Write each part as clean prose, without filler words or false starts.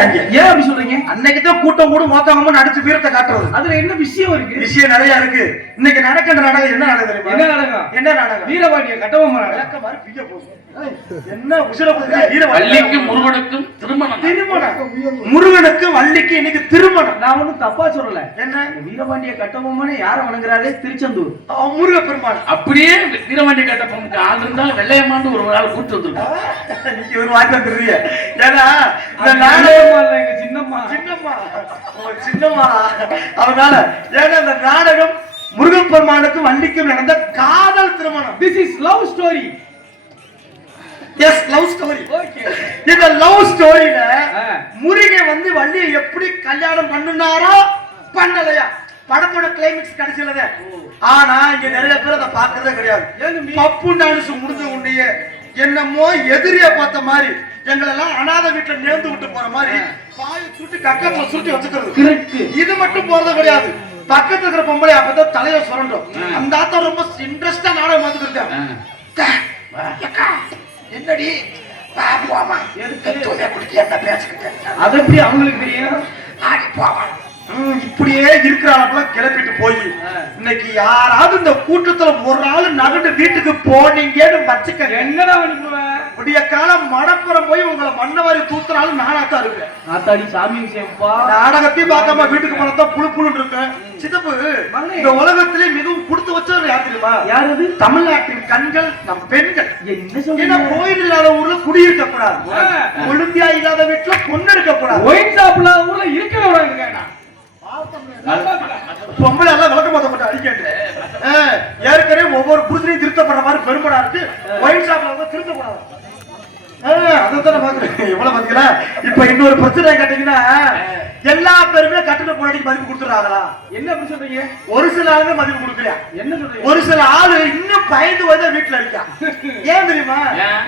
ஏன் அப்படி சொல்றீங்க? அன்னைக்குதான் கூட்டம் கூட மொத்தமா அடிச்சு வீரத்தை காட்டுறது. அதுல என்ன விஷயம் இருக்கு? விஷயம் நிறைய இருக்கு. இன்னைக்கு நடக்கிற நாடகம் என்ன நாடகம் தெரியுமா? என்ன நாடகம்? என்ன நாடகம்? வீரபாண்டிய கட்டபொம்மன் நாடகம். என்ன வள்ளிக்கு முருகனுக்கும் திருமணம். முருகனுக்கு வள்ளிக்கு இன்னைக்கு திருமணம். நான் ஒண்ணும் தப்பா சொல்லல. என்ன வீரபாண்டிய கட்டபொம்மன் யார வணங்குறாரு? திருச்செந்தூர் முருக பெருமாள். அப்படியே வீரபாண்டிய கட்டபொம்மனுக்கு ஆள் இருந்தாலும் வெள்ளையம்மான்னு ஒரு நாள் கூட்டு வந்துருக்காங்க. இன்னைக்கு ஒரு வாய்ப்பு வந்துருவீங்க. ஏன்னா சின்னம்மா சின்னம்மா சின்னம்மா அதனால ஏன்னா அந்த நாடகம் முருகன் பெருமானுக்கும் வள்ளிக்கும் நடந்த காதல் திருமணம். This is love story. Yes love story. Okay. இந்த லவ் ஸ்டோரியில முருகன் வந்து வள்ளியை எப்படி கல்யாணம் பண்ணுனாரோ பண்ணலையா படத்தோட கிளைமேக்ஸ் கடைசியில. ஆனா இங்க நிறைய பேர் அதை பார்க்கறதே கிடையாது. பப்பு டான்ஸ் முடிஞ்ச உடனே என்னமோ எதிரிய பார்த்த மாதிரி எங்களெல்லாம் அநாத வீட்டுல நேர்ந்து விட்டு போற மாதிரி பாய சுட்டி கக்கத்துல சுட்டி வச்சுக்கிறது. இது மட்டும் போறது கிடையாது. பக்கத்துல இருக்கிற பொம்பளை அப்பதான் தலைய சுரண்டும். அந்த ஆத்தா ரொம்ப இன்ட்ரெஸ்டா நாடகம் பார்த்துக்கிட்டேன். என்னடி அது எப்படி அவங்களுக்கு தெரியும்? இப்படியே இருக்கிறாங்களாம் கிளப்பிட்டு போய் இன்னைக்கு யாராவது இந்த கூட்டத்துல ஒரு நாள் நகண்டு வீட்டுக்கு போனீங்கன்னு வச்சுக்க. என்னடா அனுப்புவேன்? விடிய காலம் மடப்புறம் போய் உங்களை மண்ணவாரி தூத்துறாலும் நானாத்தான் இருக்கேன். ஆத்தாடி சாமி விஷயம்ப்பா. நாடகத்தையும் பார்க்காம வீட்டுக்கு போனதான் புழு புழுன்னு இருக்கேன். சித்தப்பு இந்த உலகத்திலே மிகவும் கொடுத்து வச்சது யார் தெரியுமா? யார் அது? தமிழ்நாட்டின் கண்கள் நம் பெண்கள். என்ன சொல்றீங்க? ஏன்னா கோயில் இல்லாத ஊர்ல குடியிருக்க கூடாது. கொழுந்தியா இல்லாத வீட்டுல பொண்ணு இருக்க கூடாது. ஒயின் ஷாப் இல்லாத ஊர்ல இருக்கிறவங்க பொம்பளை எல்லாம் விளக்க மாத்த அடிக்க. ஏற்கனவே ஒவ்வொரு புருஷனையும் திருத்தப்படுற மாதிரி பெரும்படா இருக்கு. ஒயின் ஷாப்ல திருத்தப்படாது. அதான் பாக்குறேன். எவ்வளவு பாத்தீங்களா? இப்ப இன்னொரு பிரச்சனை கேட்டீங்கன்னா எல்லா பேருமே கட்டண போராட்டிக்கு மதிப்பு கொடுத்துறாங்களா? என்ன அப்படி சொல்றீங்க? ஒரு சில ஆளுங்க மதிப்பு கொடுக்கலையா? என்ன சொல்றீங்க? ஒரு சில ஆளு இன்னும் பயந்து வந்து வீட்டுல இருக்கா. ஏன் தெரியுமா?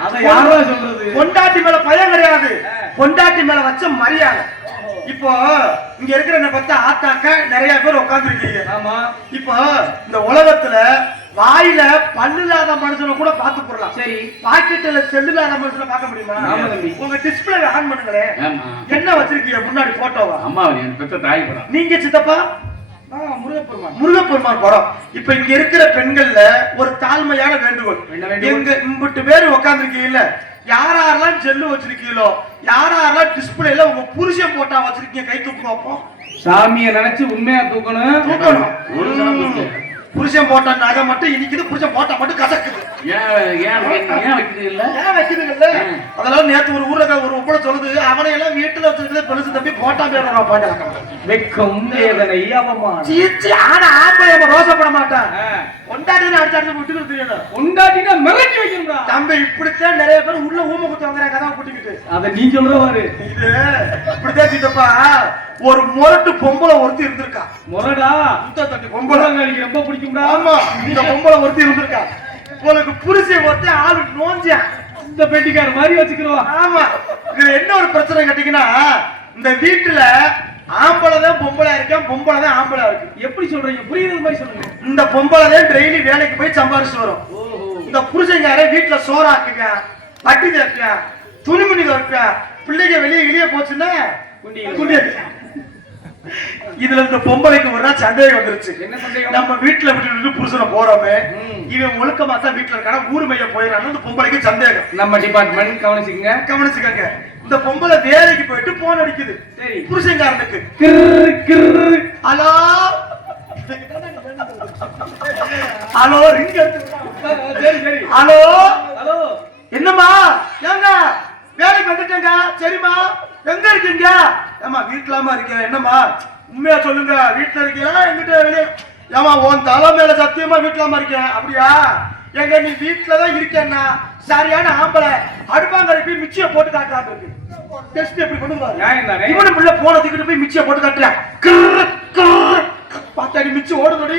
அதை யாரா சொல்றது? பொண்டாட்டி மேல பயம் கிடையாது, பொண்டாட்டி மேல வச்ச மரியாதை. இப்போ இங்க இருக்கிற என்ன பார்த்தா ஆத்தாக்க நிறைய பேர் உட்கார்ந்து இருக்கீங்க. ஆமா. இப்போ இந்த உலகத்துல வாயில பல்லு இல்லாத மனுஷனை கூட பார்த்து போடலாம். சரி. பாக்கெட்ல செல்லு இல்லாத மனுஷனை பார்க்க முடியுமா? உங்க டிஸ்பிளே ஆன் பண்ணுங்களேன். என்ன வச்சிருக்கீங்க முன்னாடி போட்டோவா? அம்மா பெத்த தாய் படம். நீங்க சித்தப்பா முருகப்பெருமான் படம். இப்ப இங்க இருக்கிற பெண்கள்ல ஒரு தாழ்மையான வேண்டுகோள். எங்க இம்பிட்டு பேர் உட்கார்ந்து இருக்கீங்கல்ல, யாரெல்லாம் செல்லு வச்சிருக்கீங்களோ, யாரெல்லாம் டிஸ்பிளேல உங்க புருஷன் போட்டா வச்சிருக்கீங்க கை தூக்கு பார்ப்போம். சாமியை நினைச்சு உண்மையா தூக்கணும். புருஷன் போட்டா நகை மட்டும் இன்னைக்கு புருஷன் போட்டா மட்டும் கசக்குது. அதெல்லாம் நேத்து ஒரு ஊர்ல ஒரு உப்பட சொல்லுது, அவனை எல்லாம் வீட்டுல வச்சிருக்கிறது பெருசு தம்பி போட்டா பேர் வெக்கம் வேதனை அவமானம். ஆனா ஆம்பளை ரோசப்பட மாட்டான். கொண்டாட்டினா அடிச்சு விட்டுக்கிட்டு தெரியல. கொண்டாட்டினா மிரட்டி வைக்கணும்டா தம்பி. இப்படித்தான் நிறைய பேர் உள்ள ஊமை குத்து வாங்குறாங்க கதவை கூட்டிக்கிட்டு. அதை நீ சொல்றவாரு இது இப்படித்தான் சித்தப்பா. ஒரு முரட்டு பொம்பளை ஒருத்தி இருந்திருக்கா. முரடா தட்டி பொம்பளை ரொம்ப பிடிக்கும்டா. ஆமா, இந்த பொம்பளை ஒருத்தி இருந்திருக்கா. உனக்கு புருஷன் ஒருத்தி ஆளு நோஞ்சியா இந்த பெட்டிக்கார மாதிரி வச்சுக்கிறோம். ஆமா. இதுல என்ன ஒரு பிரச்சனை கேட்டீங்கன்னா, இந்த வீட்டுல ஆம்பளைதான் பொம்பளை இருக்கேன், பொம்பளை தான் ஆம்பளை இருக்கு. எப்படி சொல்றீங்க? புரியுறது மாதிரி சொல்லுங்க. இந்த பொம்பளை தான் டெய்லி வேலைக்கு போய் சம்பாரிச்சு வரும். இந்த புருஷங்கார வீட்டுல சோறாக்குங்க, பட்டி தேப்ப, துணிமணி துவைப்ப, பிள்ளைங்க வெளியே வெளியே போச்சுன்னா இதுல இந்த பொம்பளைக்கு ஒரு நாள் சந்தேகம் வந்துருச்சு. என்ன சந்தேகம்? நம்ம வீட்டுல விட்டு புருஷனை போறோமே, இவன் ஒழுக்கமா தான் வீட்டுல இருக்கான ஊர் மைய போயிடறான்னு இந்த பொம்பளைக்கு சந்தேகம். நம்ம டிபார்ட்மெண்ட் கவனிச்சுக்கங்க. இந்த பொம்பளை வேலைக்கு போயிட்டு போன் அடிக்குது. சரி. புருஷன்காரனுக்கு ஹலோ ஹலோ ரிங் எடுத்து ஹலோ ஹலோ என்னம்மா ஏங்க வேலைக்கு வந்துட்டேங்க. சரிம்மா எங்க இருக்கீங்க? ஏமா வீட்டுலாமா இருக்கேன். என்னம்மா உண்மையா சொல்லுங்க, வீட்டுல இருக்கீங்களா எங்கிட்ட வெளியே? ஏமா உன் தலை மேல சத்தியமா வீட்டுலாமா இருக்கேன். அப்படியா? எங்க நீ வீட்டுலதான் இருக்கேன்னா சரியான ஆம்பளை அடுப்பாங்கரை போய் மிச்சிய போட்டு காட்டுறான் இருக்கு. டெஸ்ட் எப்படி பண்ணுவாரு? இவனு உள்ள போன தூக்கிட்டு போய் மிச்சிய போட்டு காட்டுறான். பத்தாடி மிச்சி ஓடுதடி.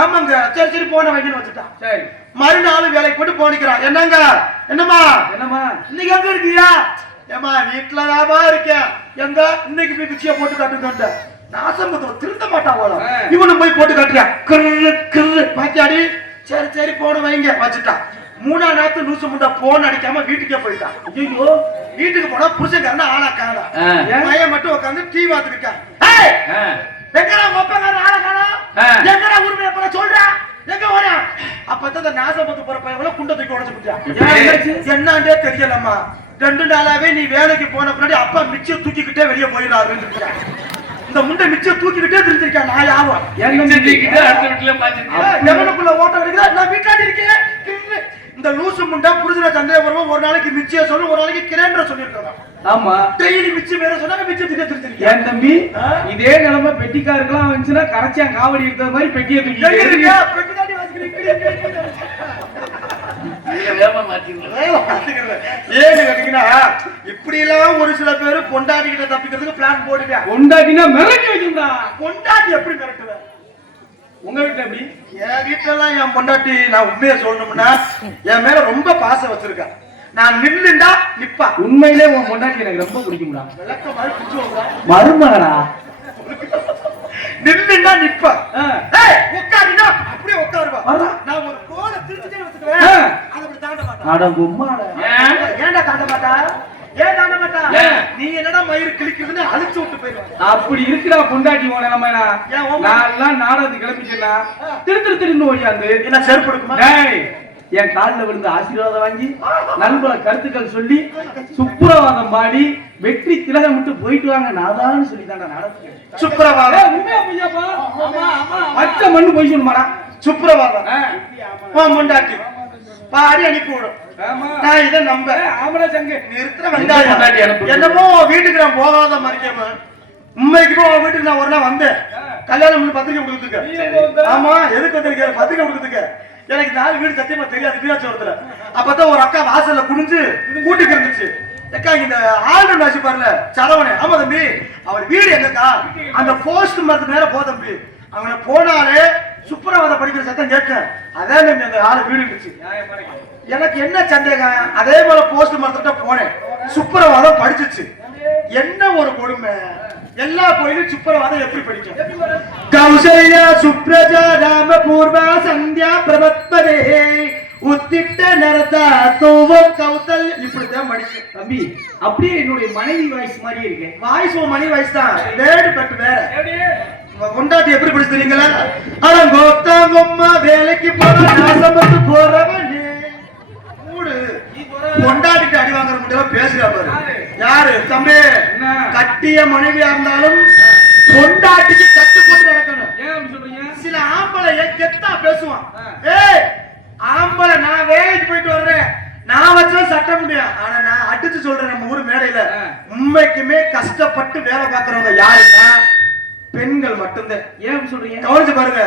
ஆமாங்க. சரி சரி போன வைக்கணும் வச்சுட்டான். சரி. மறுநாள் வேலைக்கு போட்டு போனிக்கிறான். என்னங்க என்னம்மா என்னம்மா இன்னைக்கு எங்க இருக்கியா? ஏமா வீட்டுலதாமா இருக்கேன். எங்க இன்னைக்கு போய் மிச்சிய போட்டு காட்டுங்க. நாசம்பத்தை திருத்த மாட்டான். இவனு போய் போட்டு காட்டுறான். பாத்தியாடி? சரி சரி போன வைங்க வச்சுட்டான். மூணா நேரத்து லூசு முண்டா போன் அடிக்காம வீட்டுக்கே போயிட்டான். ஐயோ வீட்டுக்கு போனா புருஷன் ஆளா காணா ஆ. என் பையன் மட்டும் உட்காந்து டிவி பார்த்துட்டு இருக்கான். ஏய், ஆ. எங்கடா ஒப்பங்கார ஆளா காணா? ஆ. எங்கடா உரிமையை போல சொல்றா? எங்க ஓடா? அப்பதான் இந்த நாசபத்து போற பையன் குண்டை தூக்கி உடைச்சு விட்டான். எப்படி? என்னண்டே தெரியலம்மா. 2 நாளாவே நீ வேலைக்கு போன பின்னாடி அப்பா மிச்சம் தூக்கிக்கிட்டே வெளியே போயிடாருன்னு இந்த முண்டை மிச்சம் தூக்கிக்கிட்டே தெரிஞ்சிருக்கேன். நான் யாவும் செஞ்சுக்கிட்டு அடுத்த வீட்டுல பாத்துட்டு எவனுக்குள்ள ஓட்டம் இருக்குதா? நான் வீட்டாடி இருக்கேன். இந்த லூசு முண்டா புரிஞ்சுன சந்தேகப்படுவோம். ஒரு நாளைக்கு மிச்சம் சொல்லு, ஒரு நாளைக்கு கிரேண்டரை சொல்லியிருக்கான். ஆமா டெய்லி மிச்சம் வேற சொன்னாங்க, மிச்சம் தெரிஞ்சிருக்கேன். என் தம்பி இதே நிலைமை பெட்டிக்காருக்கெல்லாம் வந்துச்சுன்னா கரைச்சியா காவடி இருக்கிற மாதிரி பெட்டியை தூக்கி இப்படி எல்லாம் ஒரு சில பேரு பொண்டாட்டிகிட்ட தப்பிக்கிறதுக்கு பிளான் போடுவேன். கொண்டாட்டினா மிரட்டி வைக்கும்டா. பொண்டாட்டி எப்படி மிரட்டுவேன்? உங்க வீட்டுல எப்படி? என் வீட்டுல எல்லாம் என் பொண்டாட்டி நான் உண்மையை சொல்லணும்னா என் மேல ரொம்ப பாசம் வச்சிருக்கா. நான் நில்லுண்டா நிப்பா. உண்மையிலே உன் பொண்டாட்டி எனக்கு ரொம்ப பிடிக்கும்டா. விளக்க மாதிரி பிடிச்சு மருமகடா. நில்லுண்டா நிப்பா. உட்காருனா அப்படியே உட்காருவா. நான் ஒரு கோல திருச்சிட்டே வச்சுக்குவேன். அதை அப்படி தாண்ட மாட்டேன். அட கும்மாடா. ஏன்டா தாண்ட மாட்டா? ஏன் தாண்ட மாட்டா? நீ என்னடா மயிறு கிழிக்கிறதுன்னு அழிச்சு விட்டு போயிடுவேன். அப்படி இருக்குடா பொண்டாட்டி உன நம்ம நான் நாடகத்துக்கு கிளம்பிச்சேன்னா திருன்னு ஓடியாந்து என்ன செருப்பு எடுக்குமா? டேய், என் காலில் விழுந்து ஆசீர்வாதம் வாங்கி நண்பல கருத்துக்கள் சொல்லி சுப்புரவாதம் பாடி வெற்றி திலகம் விட்டு போயிட்டு வாங்க நாதான்னு சொல்லி தாண்டா நாடகத்துக்கு. சுப்பிரவாதம் உண்மையா பொய்யாப்பா? அச்ச மண்ணு போய் சொல்லுமாடா. சுப்பிரவாதம் முண்டாட்டி பாடி அனுப்பி விடும். நான் இதை நம்ப ஆமடா சங்கு நிறுத்துற வெங்காயம் என்னமோ வீட்டுக்கு நான் போகாத மறிக்காம உண்மைக்கு வீட்டுக்கு நான் ஒரு நாள் வந்தேன். கல்யாணம் பண்ணி பத்திரிக்கை கொடுத்துருக்க. ஆமா, எதுக்கு வந்திருக்க? பத்திரிக்கை கொடுத்துருக்க. எனக்கு 4 வீடு சத்தியமா தெரியாது. வீராட்சோரத்துல அப்பதான் ஒரு அக்கா வாசல்ல குடிஞ்சு கூட்டுக்கு இருந்துச்சு. அக்கா இந்த ஆல்பம் வாசி பாருல சரவணே. ஆமா தம்பி, அவர் வீடு எங்கக்கா? அந்த போஸ்ட் மரத்து நேரம் போ தம்பி. அவனை போனாலே சுப்பிரவாதம் படிக்கிற சத்தம் கேட்க. அதே நம்பி அந்த ஆளு வீடு இருந்துச்சு. எனக்கு என்ன சந்தேகம், அதே போல போஸ்ட் மரத்துட்ட போனேன். சுப்பிரவாதம் படிச்சிச்சு. என்ன ஒரு கொடுமை! எல்லா கோயிலும் சுப்பிரவாதம் எப்படி படிக்கும்? கௌசல்யா சுப்ரஜா ராம பூர்வா சந்தியா பிரபத்பதே உத்திட்ட நரதா தோவம் கௌசல் இப்படிதான் படிக்கும். தம்பி அப்படியே என்னுடைய மனைவி வாய்ஸ் மாதிரியே இருக்கு. வாய்ஸ் உன் மணி வாய்ஸ் தான், வேடு பட்டு வேற. கொண்டாட்டி எப்படி படிச்சு தெரியுங்களா? ஆனா கோத்தாங்கம்மா வேலைக்கு போற நாசமத்து போறவன் கொண்டாடிட்டு அடி வாங்குற மட்டும் பேசுறா பாரு. யாரு தம்பி? கட்டிய மனைவியா இருந்தாலும் கொண்டாட்டிக்கு கட்டுப்பட்டு நடக்கணும். ஏன் சொல்றீங்க? சில ஆம்பளை கெத்தா பேசுவான். ஏய் ஆம்பளை, நான் வேலைக்கு போயிட்டு வர்றேன், நான் வச்சா சட்ட முடியும். ஆனா நான் அடிச்சு சொல்றேன், நம்ம ஊர் மேடையில உண்மைக்குமே கஷ்டப்பட்டு வேலை பார்க்கறவங்க யாருன்னா பெண்கள் மட்டும்தான். ஏன் சொல்றீங்க? கவனிச்சு பாருங்க.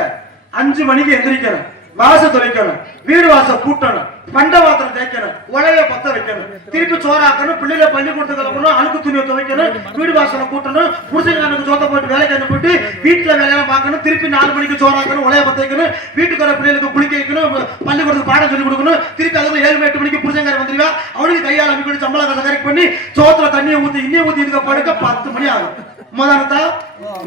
5 மணிக்கு எந்திரிக்கணும், வாச தொலைக்கணும், வீடு வாச கூட்டணும், பண்ட பாத்திரம் தேய்க்கணும், உலைய பத்த வைக்கணும், திருப்பி சோறாக்கணும், பிள்ளைகளை பள்ளிக்கூடத்துக்கு கிளம்பணும், அழுக்கு துணியை துவைக்கணும், வீடு வாசலை கூட்டணும், புருஷனுக்கு சோத்த போட்டு வேலைக்கு அனுப்பிட்டு வீட்டுல வேலையெல்லாம் பார்க்கணும், திருப்பி 4 மணிக்கு சோறாக்கணும், உலைய பத்த வைக்கணும், வீட்டுக்கு வர பிள்ளைகளுக்கு குளிக்க வைக்கணும், பள்ளிக்கூடத்துக்கு பாடம் சொல்லி கொடுக்கணும், திருப்பி அதுக்கு 7 8 மணிக்கு புருஷங்கார வந்துருவா, அவனுக்கு கையால் அமைக்கணும், சம்பள காசை கரெக்ட் பண்ணி சோத்துல தண்ணியை ஊத்தி இன்னைய ஊத்தி இருக்க படுக்க 10 மணி ஆகும். மதானத்தா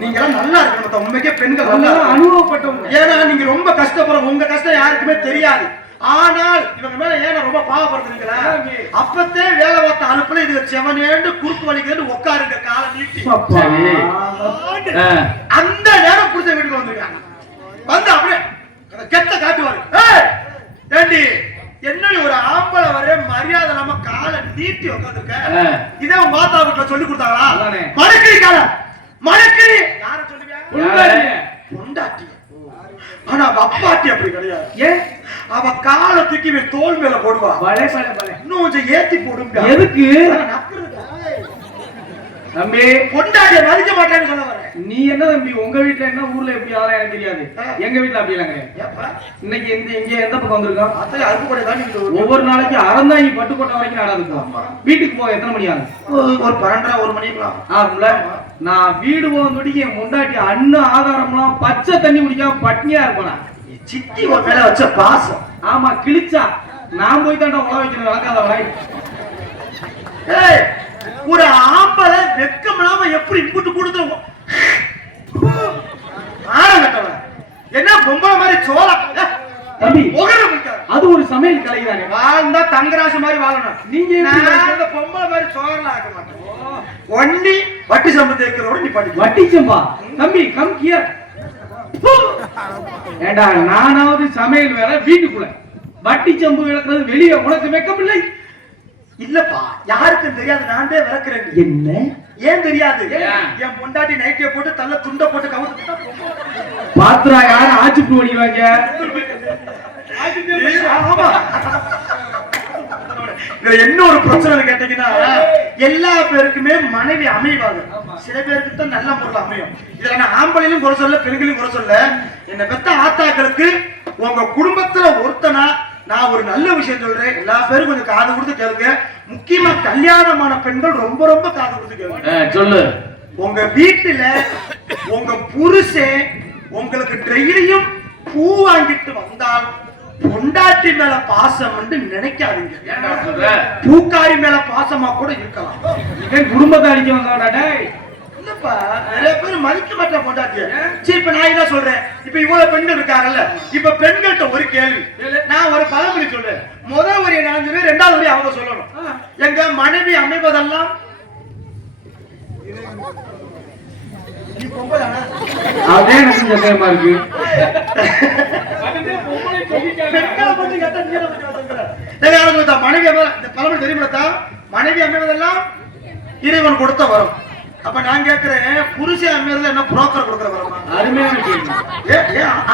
நீங்க எல்லாம் நல்லா இருக்கணும். உண்மைக்கே பெண்கள் நல்லா அனுபவப்பட்டவங்க. ஏன்னா நீங்க ரொம்ப கஷ்டப்படுற, உங்க கஷ்டம் யாருக்குமே தெரியாது. ஆனால் இவங்க மேல ஏன் ரொம்ப பாவப்படுத்துறீங்களா? அப்பத்தே வேலை பார்த்த அனுப்புல இது செவனேண்டு குறுக்கு வலிக்கிறது உட்காருங்க காலை நீட்டி. அந்த நேரம் புடிச்ச வீட்டுக்கு வந்துருக்காங்க. வந்து அப்படியே கெட்ட காட்டுவாரு. ஏண்டி என்னடி ஒரு ஆம்பளை வர மரியாதை இல்லாம காலை நீட்டி உட்காந்துருக்க? இதே உங்க மாதா வீட்டுல சொல்லி கொடுத்தாங்களா? மடக்கிரி கால மடக்கிரி யார சொல்லுவியா? பொண்டாட்டி. ஆனா அவ அப்பாட்டி அப்படி கிடையாது. ஏன்? அவ காலை தூக்கி தோல் மேல போடுவா. இன்னும் கொஞ்சம் ஏத்தி போடுங்க. எதுக்கு? தம்பி பொண்டாட்டிய மதிக்க மாட்டேன்னு சொல்ல வரேன். நீ என்ன தம்பி, உங்க வீட்டுல என்ன ஊர்ல எப்படி அதெல்லாம் எனக்கு தெரியாது. எங்க வீட்டுல அப்படி இல்லங்க. இன்னைக்கு இங்க எந்த பக்கம் வந்திருக்கோம்? அத்தை அருப்புக்கோட்டை தான். ஒவ்வொரு நாளைக்கு அறந்தாங்கி பட்டுக்கோட்டை வரைக்கும் நடந்துக்கும். வீட்டுக்கு போக எத்தனை மணி ஆகும்? ஒரு 12 1 மணிக்கலாம் ஆகும்ல. நான் வீடு போகும்போது என் முண்டாட்டி அண்ணன் ஆதாரம்லாம் பச்சை தண்ணி குடிக்காம பட்னியா இருப்பேன். சித்தி ஒரு மேல வச்ச பாசம். ஆமா, கிழிச்சா நான் போய் தாண்டா உழ வைக்கணும், வளர்க்காத வரை. ஒரு ஆம்பளை வெக்கம் இல்லாம எப்படி இம்புட்டு கொடுத்துருவோம்? என்ன பொம்பளை மாதிரி சோள தம்பி, அது ஒரு சமையல் கலை தானே. வாழ்ந்தா தங்கராசு மாதிரி வாழணும். நீங்க எப்படி நான் அந்த பொம்பளை மாதிரி சோறலாம் ஆக்க மாட்டேன். ஒண்டி வட்டி சம்பளம் தேய்க்கிறோட நீ பாட்டி வட்டிச்சம்பா தம்பி கம் கியர். ஏண்டா நானாவது சமையல் வேற வீட்டுக்குள்ள வட்டிச்சம்பு விளக்குறது வெளியே, உனக்கு வெக்கமில்லை? இல்லப்பா, யாருக்கும் தெரியாது, நான் தான் விளக்குறேன். என்ன ஏன் தெரியாது? என் பொண்டாட்டி நைட்டிய போட்டு தள்ள துண்ட போட்டு கவுத்து பாத்ரா யாரும் ஆச்சு பண்ணிடுவாங்க. ஆமா. இதுல என்ன ஒரு பிரச்சனை கேட்டீங்கன்னா, எல்லா பேருக்குமே மனைவி அமைவாங்க, சில பேருக்கு தான் நல்ல முறையில் அமையும். இதுல நான் ஆம்பளையும் குறை சொல்ல, பெண்களையும் குறை சொல்ல. என்ன பெத்த ஆத்தாக்களுக்கு உங்க குடும்பத்துல ஒருத்தனா நான் ஒரு நல்ல விஷயம் சொல்றேன், எல்லா பேரும் கொஞ்சம் காது கொடுத்து கேளுங்க. முக்கியமா கல்யாணமான பெண்கள் ரொம்ப ரொம்ப காது கொடுத்து கேளுங்க. சொல்லு. உங்க வீட்டுல உங்க புருஷன் உங்களுக்கு டெய்லியும் பூ வாங்கிட்டு வந்தால் பொண்டாட்டி மேல பாசம் நினைக்காதீங்க. பூக்காரி மேல பாசமா கூட இருக்கலாம். குடும்பத்தை அடிக்க வந்தோட இல்லப்பா, நிறைய பேர் மதிக்க மாட்டா பொண்டாட்டிய. சரி, இப்ப நான் என்ன சொல்றேன், இப்ப இவ்வளவு பெண்கள் இருக்காங்கல்ல, இப்ப பெண்கள்கிட்ட ஒரு கேள்வி, நான் ஒரு பழமொழி சொல்றேன். முதல் வரியை நான் சொல்லுவேன், ரெண்டாவது வரியை அவங்க சொல்லணும். எங்க மனைவி அமைவதெல்லாம் அதே எனக்கு சந்தேகமா இருக்கு. மனைவி அமைவதெல்லாம் இறைவன் கொடுத்த வரும். அப்ப நான் கேட்கிறேன், புருஷன் அமைவதில் என்ன புரோக்கர் கொடுக்கிற வரமா? அருமையான கேள்வி.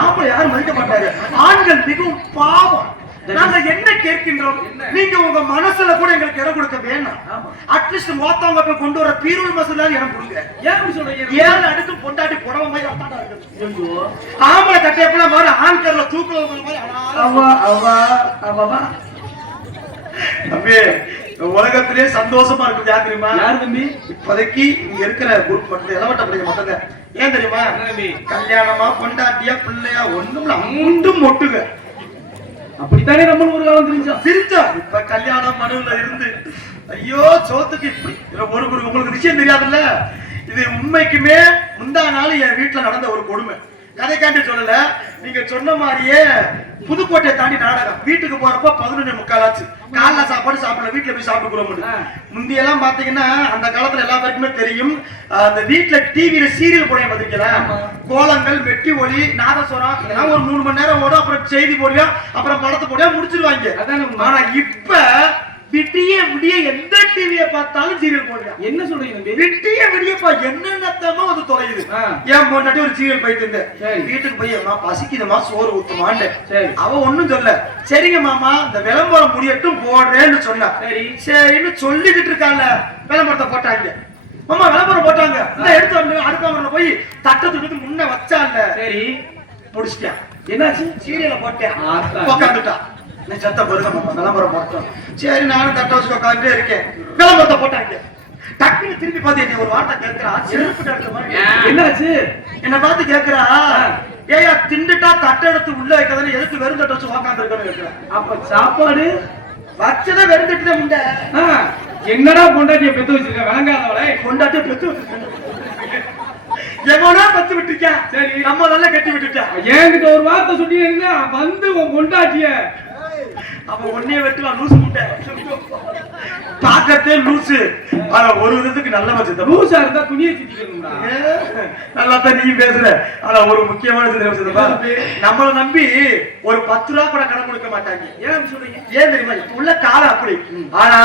ஆம்பளை யாரும் மதிக்க மாட்டாங்க. ஆண்கள் மிகவும் பாவம். நாங்க என்ன கேட்கின்றோம், நீங்க உங்க மனசுல கூட எங்களுக்கு இடம் கொடுக்க வேணாம். அட்லீஸ்ட் மொத்தவங்க போய் கொண்டு வர பீரோல் மசாலா இடம் கொடுங்க. ஏன் சொல்றீங்க? 7 அடுக்கு பொண்டாட்டி புடவை மாதிரி அத்தாடா இருக்கு. ஆம்பளை கட்டையப்பெல்லாம் மாதிரி ஆண்கர்ல தூக்குல மாதிரி தம்பி, உலகத்திலே சந்தோஷமா இருக்குது யார் தெரியுமா? யார் தம்பி? இப்போதைக்கு இங்க இருக்கிற குரூப் மட்டும் இளவட்ட பிள்ளைங்க மட்டும். ஏன் தெரியுமா? கல்யாணமா பொண்டாட்டியா பிள்ளையா ஒண்ணும் அமுண்டும் மொட்டுங்க. அப்படித்தானே நம்ம ஒரு காலம் தெரிஞ்சோம். சிரிச்சா இப்ப கல்யாணம் மனுவுல இருந்து ஐயோ சோத்துக்கு இப்படி உங்களுக்கு விஷயம் தெரியாதுல்ல. இது உண்மைக்குமே முந்தா நாள் என் வீட்டுல நடந்த ஒரு கொடுமை. கதைக்காண்டி சொல்லல, நீங்க சொன்ன மாதிரியே புதுக்கோட்டையை தாண்டி நாடகம். வீட்டுக்கு போறப்ப 11:45 ஆச்சு. காலைல சாப்பாடு சாப்பிடல, வீட்டுல போய் சாப்பிட்டுக்கிறோம். முந்தியெல்லாம் பாத்தீங்கன்னா அந்த காலத்துல எல்லா பேருக்குமே தெரியும், அந்த வீட்டுல டிவியில சீரியல் போட பாத்தீங்களா, கோலங்கள், வெட்டி ஒளி, நாதஸ்வரம், இதெல்லாம் ஒரு 3 மணி நேரம் ஓடும். அப்புறம் செய்தி போடியா, அப்புறம் படத்தை போடியா முடிச்சிருவாங்க. ஆனா இப்ப விட்டிய விடிய எந்த டிவியை பார்த்தாலும் சீரியல் போடுறா. என்ன சொல்றீங்க? விட்டிய விடியப்பா என்னென்னத்தமா வந்து தொலையுது. ஏன் முன்னாடி ஒரு சீரியல் போயிட்டு இருந்தேன், வீட்டுக்கு போய் அம்மா பசிக்குதுமா சோறு ஊத்துமான்னு. அவ ஒண்ணும் சொல்ல, சரிங்க மாமா இந்த விளம்பரம் முடியட்டும் போடுறேன்னு சொன்னா. சரின்னு சொல்லிக்கிட்டு இருக்காங்க. விளம்பரத்தை போட்டாங்க. மாமா விளம்பரம் போட்டாங்க, எடுத்து வந்து அடுத்தவங்க போய் தட்டத்துக்கு முன்ன வச்சாங்க. சரி முடிச்சிட்டேன். என்னாச்சு? சீரியலை போட்டேன், உட்காந்துட்டான். சத்த பொருங்க விளம்பரம் போட்டோம். சரி நானும் தட்ட வச்சு உட்காந்துட்டே இருக்கேன். விளம்பரத்தை போட்டாங்க. டக்குன்னு திரும்பி பார்த்து என்ன ஒரு வார்த்தை கேட்கிறா, செருப்பு எடுத்த மாதிரி. என்னாச்சு? என்ன பார்த்து கேட்கிறா, ஏயா திண்டுட்டா தட்டை எடுத்து உள்ள வைக்காதானே எதுக்கு வெறும் தட்டை வச்சு உட்காந்து இருக்கன்னு கேட்கிறேன். அப்ப சாப்பாடு வச்சதை வெறும் தட்டுல முண்ட. என்னடா பொண்டாட்டிய பெத்து வச்சிருக்க? விளங்காதவளை பொண்டாட்டிய பெத்து வச்சிருக்க. எவனா பத்து விட்டுருக்கேன். சரி நம்ம நல்லா கட்டி விட்டுட்டேன். என்கிட்ட ஒரு வார்த்தை சொன்னீங்கன்னா வந்து உன் பொண்டாட்டிய அப்ப ஒன்னே வெட்டுலாம் லூசு முட்டை. பாக்கத்தே லூசு, ஆனா ஒரு விதத்துக்கு நல்ல வச்சு லூசா இருந்தா துணியை சுத்திக்கணும்டா. நல்லா தான் நீ பேசுற. ஆனா ஒரு முக்கியமான நம்மளை நம்பி ஒரு 10 ரூபா கூட கடன் கொடுக்க மாட்டாங்க. ஏன் சொல்றீங்க? ஏன் தெரியுமா? இப்ப உள்ள காலம் அப்படி. ஆனா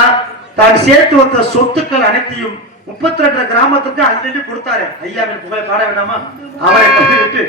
தான் சேர்த்து வந்த சொத்துக்கள் அனைத்தையும் 32 கிராமத்துக்கு அள்ளி கொடுத்தாரு. ஐயாவின் புகழை பாட வேண்டாமா? அவரை பத்தி விட்டு